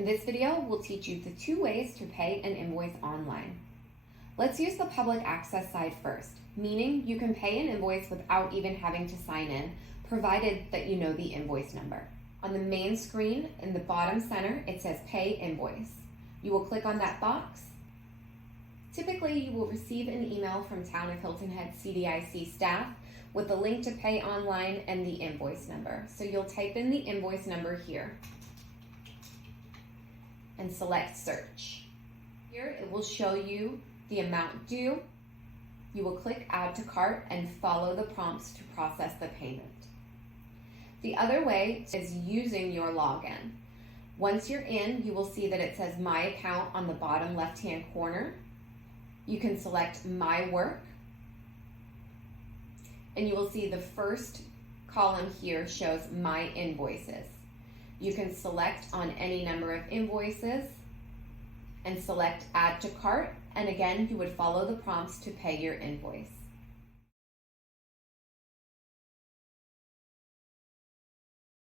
In this video, we'll teach you the 2 ways to pay an invoice online. Let's use the public access side first, meaning you can pay an invoice without even having to sign in, provided that you know the invoice number. On the main screen, in the bottom center, it says Pay Invoice. You will click on that box. Typically, you will receive an email from Town of Hilton Head CDIC staff with the link to pay online and the invoice number. So you'll type in the invoice number here and select search. Here it will show you the amount due. You will click add to cart and follow the prompts to process the payment. The other way is using your login. Once you're in, you will see that it says My Account on the bottom left-hand corner. You can select My Work, and you will see the first column here shows My Invoices. You can select on any number of invoices and select Add to Cart, and again, you would follow the prompts to pay your invoice.